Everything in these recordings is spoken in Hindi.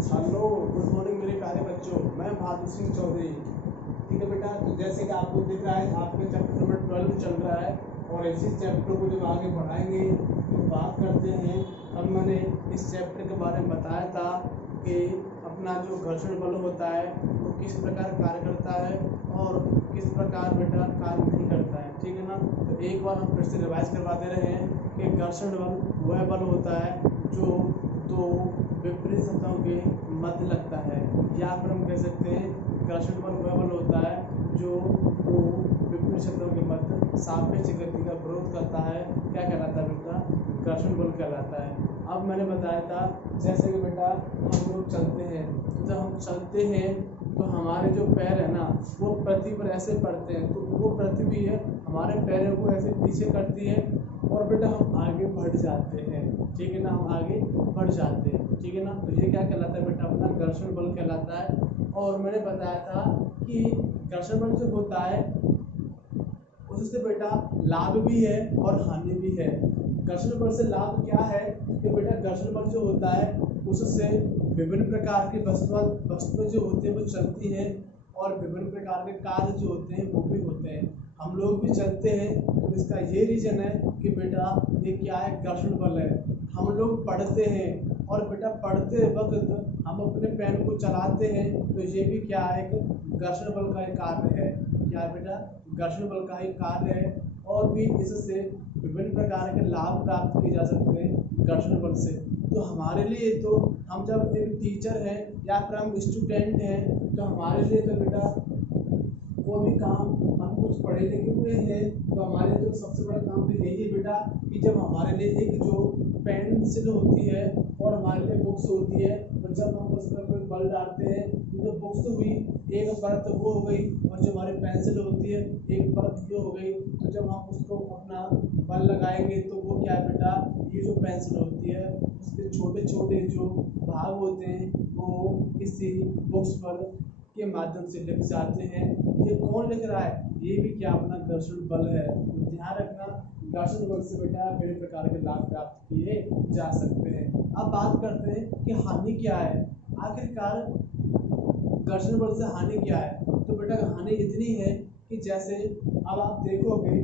हेलो, गुड मॉर्निंग मेरे प्यारे बच्चों। मैं बहादुर सिंह चौधरी। ठीक है बेटा, तो जैसे कि आपको दिख रहा है आपके चैप्टर नंबर 12 चल रहा है और इसी चैप्टर को जब आगे बढ़ाएंगे तो बात करते हैं। अब मैंने इस चैप्टर के बारे में बताया था कि अपना जो घर्षण बल होता है वो किस प्रकार कार्य करता है और किस प्रकार बेटा कार्य नहीं करता है। ठीक है ना। तो एक बार हम फिर से रिवाइज करवा दे रहे हैं कि घर्षण बल वह बल होता है जो दो विपरीत सतहों के मध्य लगता है, या फिर हम कह सकते हैं घर्षण बल वह बल होता है जो दो विपरीत सतहों के मध्य सापेक्ष गति का विरोध करता है। क्या कहलाता है बेटा? घर्षण बल कहलाता है। अब मैंने बताया था जैसे कि बेटा हम लोग चलते हैं, तो जब हम चलते हैं तो हमारे जो पैर है ना वो पृथ्वी पर ऐसे पड़ते हैं, तो वो पृथ्वी है हमारे पैरों को ऐसे पीछे करती है और बेटा हम आगे बढ़ जाते हैं। ठीक है ना, हम आगे बढ़ जाते हैं। ठीक है ना, तो ये क्या कहलाता है बेटा? अपना घर्षण बल कहलाता है। और मैंने बताया था कि घर्षण बल जो होता है उससे बेटा लाभ भी है और हानि भी है। घर्षण बल से लाभ क्या है कि बेटा घर्षण बल जो होता है उससे विभिन्न प्रकार की वस्तुएं जो होती है वो चलती है और विभिन्न प्रकार के कार्य जो होते हैं वो भी होते हैं। हम लोग भी चलते हैं, तो इसका ये रीजन है कि बेटा ये क्या है? घर्षण बल है। हम लोग पढ़ते हैं और बेटा पढ़ते वक्त हम अपने पेन को चलाते हैं, तो ये भी क्या है? एक घर्षण बल का एक कार्य है। क्या है बेटा? घर्षण बल का ही कार्य है। और भी इससे विभिन्न प्रकार के लाभ प्राप्त किए जा सकते हैं घर्षण बल से। तो हमारे लिए तो हम जब एक टीचर हैं या फिर हम स्टूडेंट हैं तो हमारे लिए तो बेटा कोई भी काम हम कुछ पढ़े लिखे हुए हैं तो हमारे लिए तो सबसे बड़ा काम तो यही है बेटा कि जब हमारे लिए एक जो पेंसिल होती है और हमारे लिए बुक्स होती है, और जब हम उस पर कोई बल डालते हैं तो जो बुक्स हुई एक परत वो हो गई और जो हमारी पेंसिल होती है एक परत ये हो गई। तो जब हम उसको अपना बल लगाएंगे तो वो क्या है बेटा? ये जो पेंसिल होती है उसके छोटे छोटे जो भाग होते हैं वो किसी बुक्स पर के माध्यम से लिख जाते हैं। ये कौन लिख रहा है? ये भी क्या अपना घर्षण बल है। तो ध्यान रखना, घर्षण बल से बेटा विभिन्न प्रकार के लाभ प्राप्त किए जा सकते हैं। अब बात करते हैं कि हानि क्या है। आखिरकार घर्षण बल से हानि क्या है? तो बेटा हानि इतनी है कि जैसे अब आप देखोगे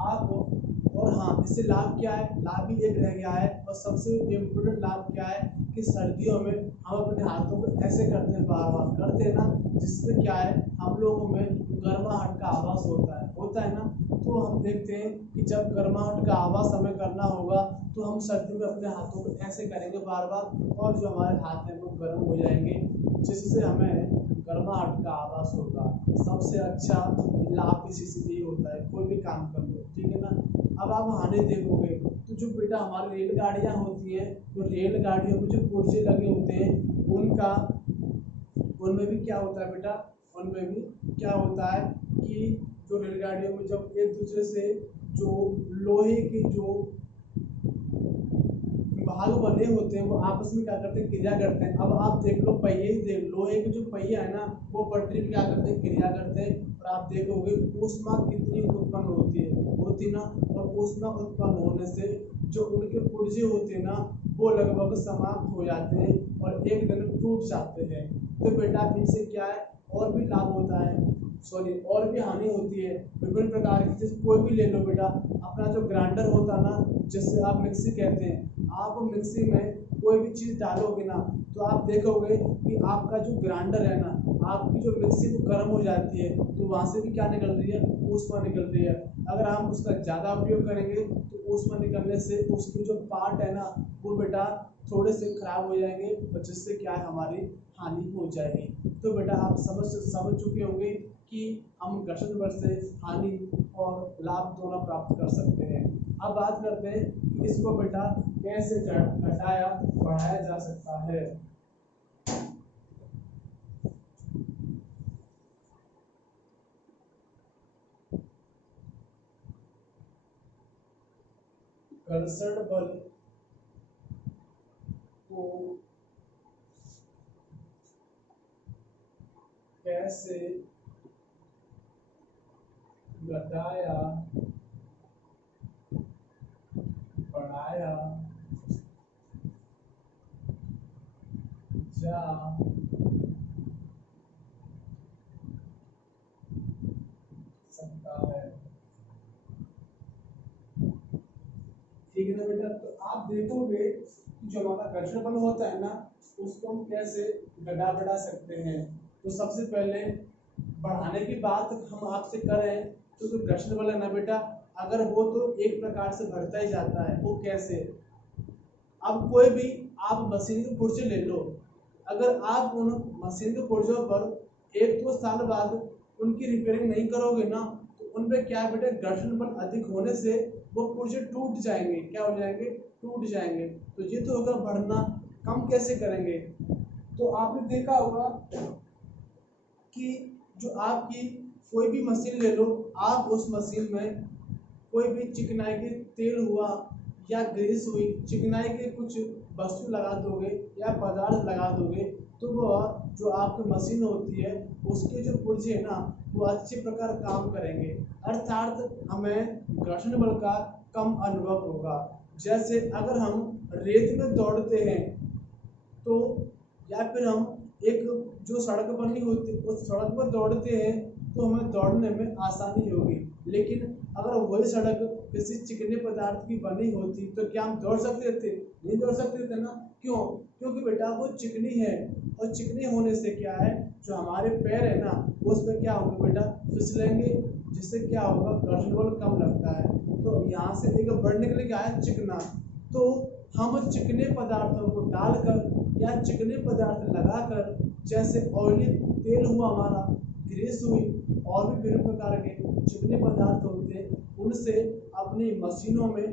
आप, और हाँ इससे लाभ क्या है? लाभ भी एक रह गया है और सबसे इम्पोर्टेंट लाभ क्या है कि सर्दियों में हम अपने हाथों को ऐसे करते हैं, बार बार करते हैं ना, जिससे क्या है हम लोगों में गर्माहट का आभास होता है ना। तो हम देखते हैं कि जब गर्माहट का आभास हमें करना होगा तो हम सर्दी में अपने हाथों को ऐसे करेंगे बार बार, और जो हमारे हाथ हैं वो गर्म हो जाएंगे, जिससे हमें गर्माहट का आभास होगा। सबसे अच्छा लाभ किसी से नहीं होता है, कोई भी काम कर लो। ठीक है ना। अब आप हानि देखोगे तो जो बेटा हमारी रेलगाड़ियाँ होती हैं, तो रेलगाड़ियों में जो पुर्जे लगे होते हैं उनका उनमें भी क्या होता है बेटा? उनमें भी क्या होता है कि जो रेलगाड़ियों में जब एक दूसरे से जो लोहे के जो भाग बने होते हैं वो आपस में क्या करते हैं? क्रिया करते हैं। अब आप देख लो पहिए ही देख, लोहे के जो पहिए है ना वो पटरी में क्या करते हैं? क्रिया करते हैं। और आप देखोगे ऊष्मा कितनी उत्पन्न होती ना, और ऊष्मा उत्पन्न होने से जो उनके पुर्जे होते हैं ना वो लगभग समाप्त हो जाते हैं और एक दिन टूट जाते हैं। तो बेटा इनसे क्या है? और भी लाभ होता है, और भी हानि होती है विभिन्न प्रकार की। जैसे कोई भी ले लो बेटा, अपना जो ग्राइंडर होता है ना, जिससे आप मिक्सी कहते हैं, आप मिक्सी में कोई भी चीज़ डालोगे ना तो आप देखोगे कि आपका जो ग्राइंडर है ना, आपकी जो मिक्सी वो गर्म हो जाती है, तो वहाँ से भी क्या निकल रही है? ऊष्मा निकल रही है। अगर हम उसका ज़्यादा उपयोग करेंगे तो ऊष्मा निकलने से उसके जो पार्ट है ना वो बेटा थोड़े से खराब हो जाएंगे, और जिससे क्या है हमारी हानि हो जाएगी। तो बेटा आप समझ चुके होंगे कि हम घर्षण बल से हानि और लाभ दोनों प्राप्त कर सकते हैं। अब बात करते हैं कि इसको बेटा कैसे घटाया बढ़ाया जा सकता है। घर्षण बल को कैसे घटाया बढ़ाया जा सकता है। ठीक है ना बेटा, तो आप देखोगे कि जो हमारा घर्षण बल होता है ना, उसको हम कैसे बढ़ा सकते हैं। तो सबसे पहले बढ़ाने की बात हम आपसे करें तो जो घर्षण बल है ना बेटा, अगर वो तो एक प्रकार से बढ़ता ही जाता है। वो कैसे? अब कोई भी आप मशीन के पुर्जे ले लो, अगर आप उन मशीन के पुर्जों पर 1-2 साल बाद उनकी रिपेयरिंग नहीं करोगे ना, तो उन पे क्या है बेटा, घर्षण बल अधिक होने से वो पुर्जे टूट जाएंगे। क्या हो जाएंगे? टूट जाएंगे। तो ये तो होगा बढ़ना। कम कैसे करेंगे? तो आपने देखा होगा कि जो आपकी कोई भी मशीन ले लो, आप उस मशीन में कोई भी चिकनाई के तेल हुआ या ग्रीस हुई, चिकनाई के कुछ वस्तु लगा दोगे या पदार्थ लगा दोगे, तो वह जो आपकी मशीन होती है उसके जो पुर्जे है ना, वो अच्छे प्रकार काम करेंगे, अर्थात हमें घर्षण बल का कम अनुभव होगा। जैसे अगर हम रेत में दौड़ते हैं तो, या फिर हम एक जो सड़क बनी होती है उस सड़क पर दौड़ते हैं तो हमें दौड़ने में आसानी होगी। लेकिन अगर वही सड़क किसी चिकने पदार्थ की बनी होती तो क्या हम दौड़ सकते थे? नहीं दौड़ सकते थे ना। क्यों? क्योंकि बेटा वो चिकनी है, और चिकनी होने से क्या है, जो हमारे पैर है ना, उस पर क्या होगा बेटा, फिसलेंगे, जिससे क्या होगा, घर्षण बल कम लगता है। तो यहाँ से लेकर बढ़ने के लिए क्या है, चिकना। तो हम चिकने पदार्थों को डालकर या चिकने पदार्थ लगाकर, जैसे ऑयली तेल हुआ हमारा, ग्रीस हुई, और भी विभिन्न प्रकार के चिकने पदार्थ होते हैं, उनसे अपनी मशीनों में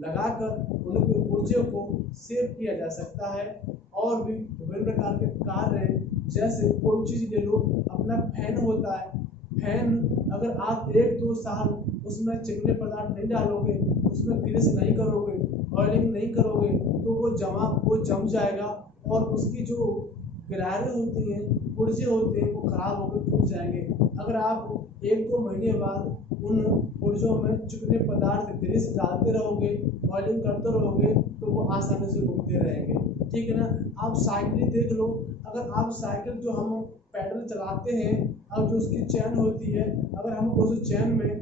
लगाकर उनके पुर्जे को सेव किया जा सकता है। और भी विभिन्न प्रकार के कार्य हैं, जैसे कोई चीज़ ले लो, अपना फैन होता है, फैन अगर आप 1-2 साल उसमें चिकने पदार्थ नहीं डालोगे, उसमें ग्रीस नहीं करोगे, ऑयलिंग नहीं करोगे, तो वो जम जाएगा, और उसकी जो गिरारें होती हैं, पुर्जे होते हैं, वो खराब होकर टूट जाएंगे। अगर आप 1-2 महीने बाद उन पुर्जों में चिकने पदार्थ ग्रीस डालते रहोगे, ऑयलिंग करते रहोगे, तो वो आसानी से उगते रहेंगे। ठीक है ना। आप साइकिल देख लो, अगर आप साइकिल जो हम पैडल चलाते हैं, अब जो उसकी चैन होती है, अगर हम उस चैन में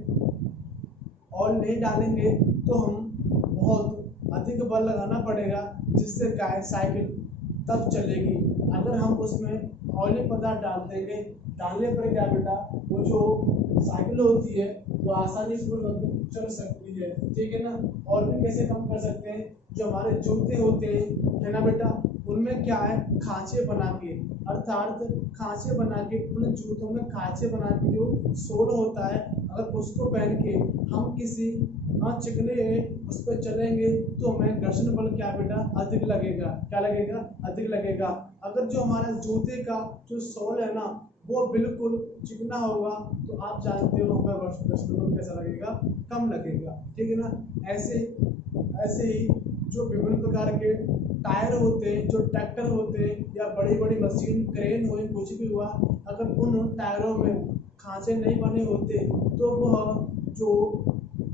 ऑयल नहीं डालेंगे तो हम बहुत अधिक बल लगाना पड़ेगा, जिससे क्या है, साइकिल तब चलेगी। अगर हम उसमें ऑयली पदार्थ डाल देंगे, डालने पर क्या बेटा, वो जो साइकिल होती है वो आसानी से चल सकती है। ठीक है ना। और भी कैसे कम कर सकते हैं, जो हमारे जूते होते हैं, है ना बेटा, उनमें क्या है, खांचे बना के, अर्थात खांचे बना के, उन जूतों में खांचे बना के जो सोल होता है, अगर उसको पहन के हम किसी चिकने उस पर चलेंगे तो हमें घर्षण बल क्या बेटा, अधिक लगेगा। क्या लगेगा? अधिक लगेगा। अगर जो हमारा जूते का जो सोल है ना, वो बिल्कुल चिकना होगा, तो आप जानते हो हमें घर्षण बल कैसा लगेगा, कम लगेगा। ठीक है ना। ऐसे ही जो विभिन्न प्रकार के टायर होते हैं, जो ट्रैक्टर होते हैं, या बड़ी बड़ी मशीन, क्रेन हुई, कुछ भी हुआ, अगर उन टायरों में खांचे नहीं बने होते तो वह जो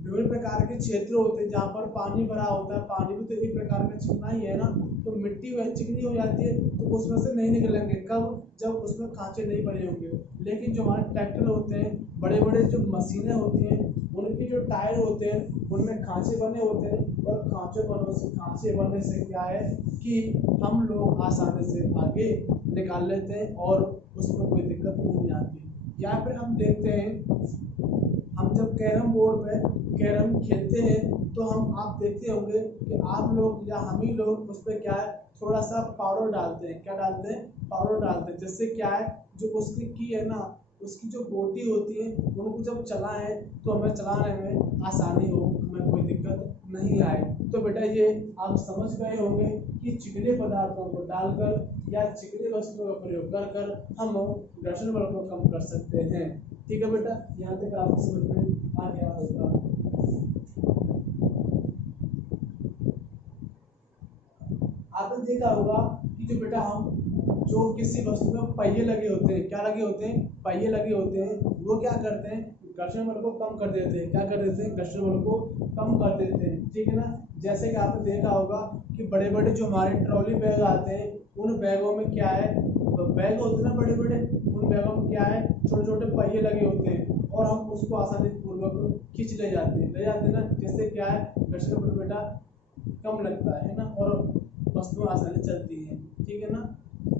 विभिन्न प्रकार के क्षेत्र होते हैं जहाँ पर पानी भरा होता है, पानी भी तो एक प्रकार का चिकना ही है ना, तो मिट्टी वह चिकनी हो जाती है, तो उसमें से नहीं निकलेंगे। कब? जब उसमें खांचे नहीं बने होंगे। लेकिन जो हमारे ट्रैक्टर होते हैं, बड़े बड़े जो मशीनें होती हैं, उनकी जो टायर होते हैं उनमें खांचे बने होते हैं, और खांचे बनने से क्या है कि हम लोग आसानी से आगे निकाल लेते हैं और उसमें कोई दिक्कत नहीं आती। या फिर हम देखते हैं, हम जब कैरम बोर्ड पे कैरम खेलते हैं तो आप देखते होंगे कि आप लोग या हम ही लोग उस पर क्या है, थोड़ा सा पाउडर डालते हैं। क्या डालते हैं? पाउडर डालते हैं, जिससे क्या है, जो उसकी की है ना, उसकी जो गोटी होती है, उनको जब चलाएं तो हमें चलाने में आसानी हो, हमें कोई दिक्कत नहीं आए। तो बेटा ये आप समझ गए होंगे कि चिकने पदार्थों को डालकर या चिकने वस्तुओं का प्रयोग कर हम घर्षण बल को कम कर सकते हैं। ठीक है बेटा, यहाँ तक आपको समझ में आ गया होगा। आपने देखा होगा कि जो बेटा हम जो किसी वस्तु में पहिए लगे होते हैं, क्या लगे होते हैं? पहिए लगे होते हैं, वो क्या करते हैं, घर्षण बल को कम कर देते हैं। क्या कर देते हैं? घर्षण बल को कम कर देते हैं, ठीक है ना। जैसे कि आपने देखा होगा कि बड़े बड़े जो हमारे ट्रॉली बैग आते हैं, उन बैगों में क्या है, बैग होते हैं ना बड़े बड़े, उन बैगों में क्या है, छोटे छोटे पहिए लगे होते हैं और हम उसको आसानी पूर्वक खींच ले जाते हैं ना, जिससे क्या है, घर्षण बल बेटा कम लगता है ना, और वस्तु आसानी चलती है, ठीक है ना।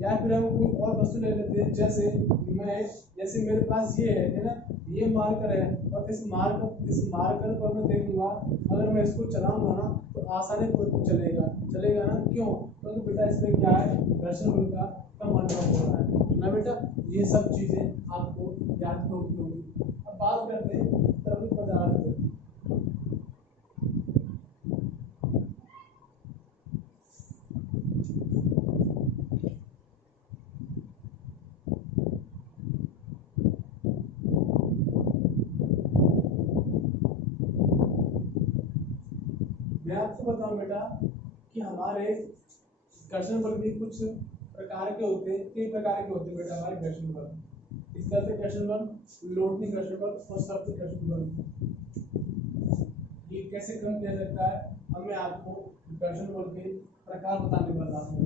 या फिर हम कोई और वस्तु ले लेते हैं, जैसे मेरे पास ये है ना, ये मार्कर है और इस मार्कर पर मैं देखूंगा, अगर मैं इसको चलाऊंगा ना तो आसानी पूर्वक चलेगा ना। क्यों? क्योंकि बेटा इसमें क्या है, घर्षण बल का कम अनुभव हो रहा है ना बेटा। ये सब चीजें आपको याद होगी। अब बात करते हैं तरल पदार्थ। मैं आपको बताऊं बेटा कि हमारे घर्षण बल भी कुछ प्रकार के होते हैं। 3 प्रकार के होते हैं बेटा हमारे घर्षण बल। स्थैतिक घर्षण बल, लोटनी घर्षण बल और सतत घर्षण बल। ये कैसे कम किया जाता है? अब मैं आपको घर्षण बल के प्रकार बताने वाला हूँ।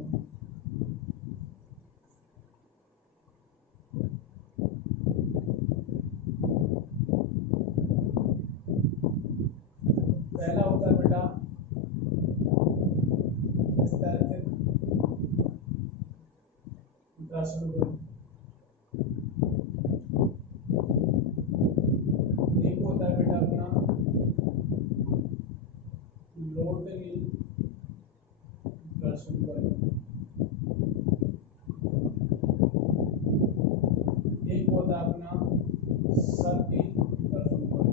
पहला होता है बेटा स्थैतिक घर्षण बल। एक होता है बेटा अपना लोटनी घर्षण बल। एक होता है अपना सतत घर्षण बल।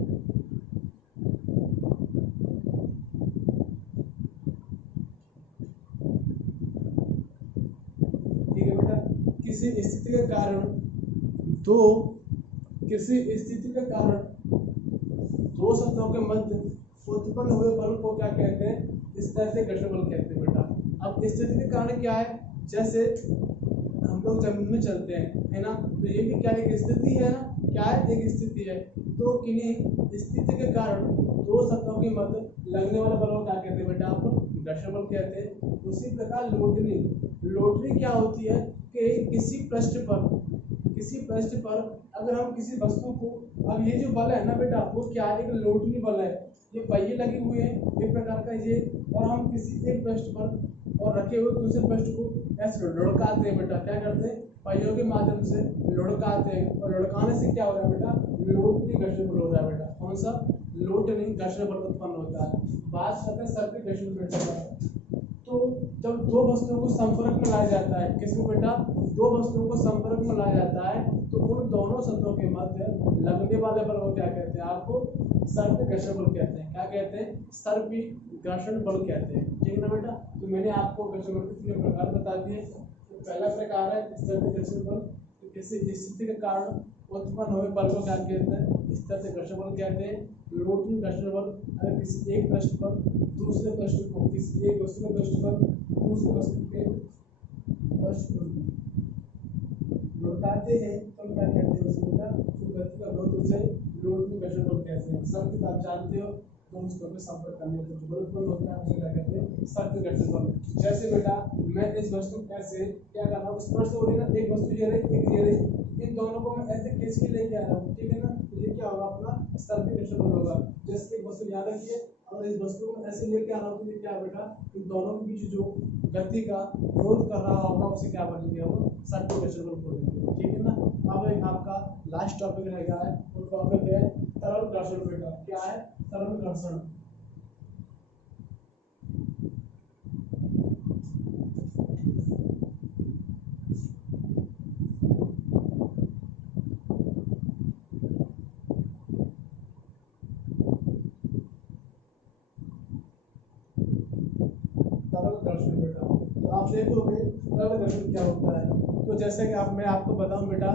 ठीक है बेटा। किसी स्थिति के कारण दो सतहों के मध्य उत्पन्न हुए बल को क्या कहते हैं? स्थैतिक घर्षण बल कहते हैं बेटा। अब स्थिति के कारण क्या है? जैसे हम लोग जमीन में चलते हैं, है ना, तो ये भी क्या एक स्थिति है ना, क्या है, एक स्थिति है। तो किन्हीं स्थिति के कारण दो सतहों के मध्य लगने वाले बल को क्या कहते हैं बेटा? आप घर्षण बल कहते हैं। उसी प्रकार लोटनी क्या होती है कि किसी पृष्ठ पर अगर हम किसी वस्तु को, अब ये जो बल है ना बेटा, वो क्या है, एक लोटनी बल है। ये पहिए लगे हुए हैं एक प्रकार का ये, और हम किसी एक पृष्ठ पर और रखे हुए दूसरे पृष्ठ को ऐसे लुढ़काते हैं बेटा। क्या करते हैं? पहियों के माध्यम से लुढ़काते हैं, और लुढ़काने से क्या हो रहा है बेटा? लोटनी घर्षण बल हो रहा है बेटा। कौन सा? लोटनी घर्षण बल उत्पन्न होता है। बात करते हैं सतत घर्षण बल की। तो जब दो वस्तुओं को संपर्क में लाया जाता है, किसको बेटा? दो वस्तुओं को संपर्क में लाया जाता है, तो उन दोनों सतहों के मध्य लगने वाले बल को क्या कहते हैं? आपको सर्पिल घर्षण बल कहते हैं। क्या कहते हैं? सर्पिल घर्षण बल कहते हैं, ठीक है ना बेटा। तो मैंने आपको घर्षण बल के 3 प्रकार बता दिए। तो पहला प्रकार है स्थैतिक घर्षण बल। तो किसी स्थिति के कारण उत्पन्न हुए बल को क्या कहते हैं? स्थैतिक घर्षण बल कहते हैं। लोटनी घर्षण बल, अगर किसी एक पृष्ठ पर दूसरे पृष्ठ को, किसी एक वस्तु के पृष्ठ पर दूसरे वस्तु के पृष्ठ को लौटाते हैं तो क्या कहते हैं? उसको बेटा जो गति का विरोध उसे लोटनी घर्षण बल कहते हैं। सर्पिल आप जानते हो, तो उसको भी संपर्क करने पर जो बल उत्पन्न होता है उसे क्या कहते हैं? सर्पिल घर्षण बल। जैसे बेटा मैं इस वस्तु ऐसे क्या कर रहा हूँ, स्पर्श हो रही है ना, एक वस्तु ये रही, एक ये रही, इन दोनों को मैं ऐसे खींच के लेके आ रहा हूँ, ठीक है ना। तो ये क्या होगा? अपना सर्पिल घर्षण बल होगा। जैसे एक वस्तु यहाँ रखी है और इस वस्तु को ऐसे लेके आ रहा हूँ, तो ये क्या बेटा? इन दोनों के बीच जो गति का विरोध कर रहा होगा उसे क्या बोलेंगे? हम सर्पिल घर्षण बल बोलेंगे, ठीक है ना। अब एक आपका लास्ट टॉपिक रहेगा है, वो टॉपिक है तरल घर्षण बेटा। क्या है? तरल घर्षण। तरल घर्षण बेटा, तो आप देखोगे तरल घर्षण क्या होता है। तो जैसे कि मैं आपको बताऊं बेटा,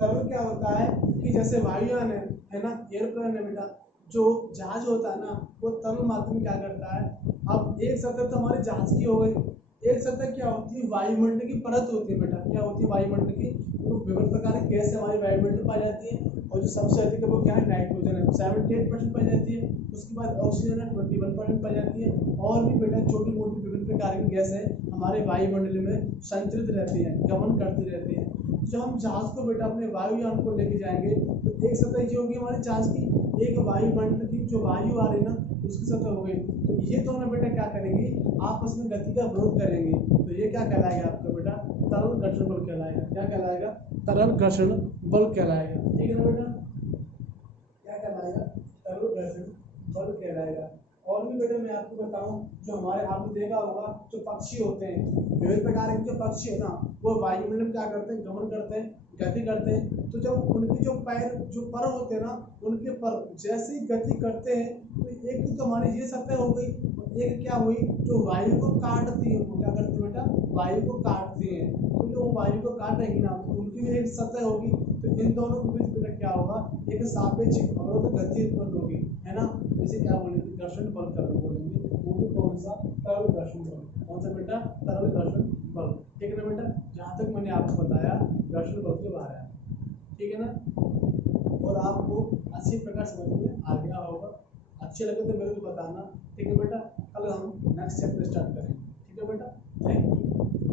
तरल क्या होता है कि जैसे वायुयान है ना, एयरप्लेन है बेटा, जो जहाज होता है ना, वो तरल माध्यम में क्या करता है। अब एक सतह तो हमारे जहाज की हो गई, एक सतह क्या होती है? वायुमंडल की परत होती है बेटा। क्या होती है? वायुमंडल की। तो विभिन्न प्रकार की गैस हमारे वायुमंडल में पाई जाती है, और जो सबसे अधिक है वो क्या है, नाइट्रोजन है, 78% पाई जाती है। उसके बाद ऑक्सीजन है 21% पाई जाती है। और भी बेटा छोटी मोटी विभिन्न प्रकार की गैस है हमारे वायुमंडल में संचरित रहती है, गमन करती रहती है। जब हम जहाज को बेटा अपने वायुयान को लेके जाएंगे तो एक सतह ये होगी हमारे जहाज की, एक वायुमंडल की जो वायु आ रही ना उसकी सतह हो गई। तो ये दोनों बेटा क्या करेंगे, आपस में गति का विरोध करेंगे। तो ये क्या कहलाएगा आपका बेटा, तरल घर्षण बल कहलाएगा। क्या कहलाएगा, तरल घर्षण बल कहलाएगा। ठीक है ना बेटा, क्या कहलाएगा, तरल घर्षण बल कहलाएगा। और भी बेटा मैं आपको बताऊं, जो हमारे आपने देखा होगा जो पक्षी होते हैं, विभिन्न प्रकार के जो पक्षी है ना, वो वायुमंडल में क्या करते हैं, गमन करते हैं, गति करते हैं। तो जब उनके जो पैर जो पर होते हैं ना, उनके पर जैसे ही गति करते हैं तो एक तो हमारी ये सतह हो गई, और एक क्या हुई, जो वायु को काटती है, वो क्या करती है बेटा, वायु को काटती है। तो जो वायु को काटेगी ना तो उनकी भी एक सतह होगी। तो इन दोनों के बीच बेटा क्या होगा, एक सापेक्षिक अवरोध गति उत्पन्न होगी, है ना। इसे क्या बोलेंगे, घर्षण बल कर बोलेंगे। वो भी कौन सा, तरल घर्षण बल। कौन सा बेटा, तरल घर्षण बल। ठीक है ना बेटा, जहाँ तक मैंने आपको बताया घर्षण बल के बारे में, ठीक है ना। और आपको अच्छी प्रकार समझ में आ गया होगा। अच्छे लगे तो मेरे को बताना, ठीक है बेटा। कल हम नेक्स्ट चैप्टर स्टार्ट करेंगे, ठीक है बेटा। Thank you.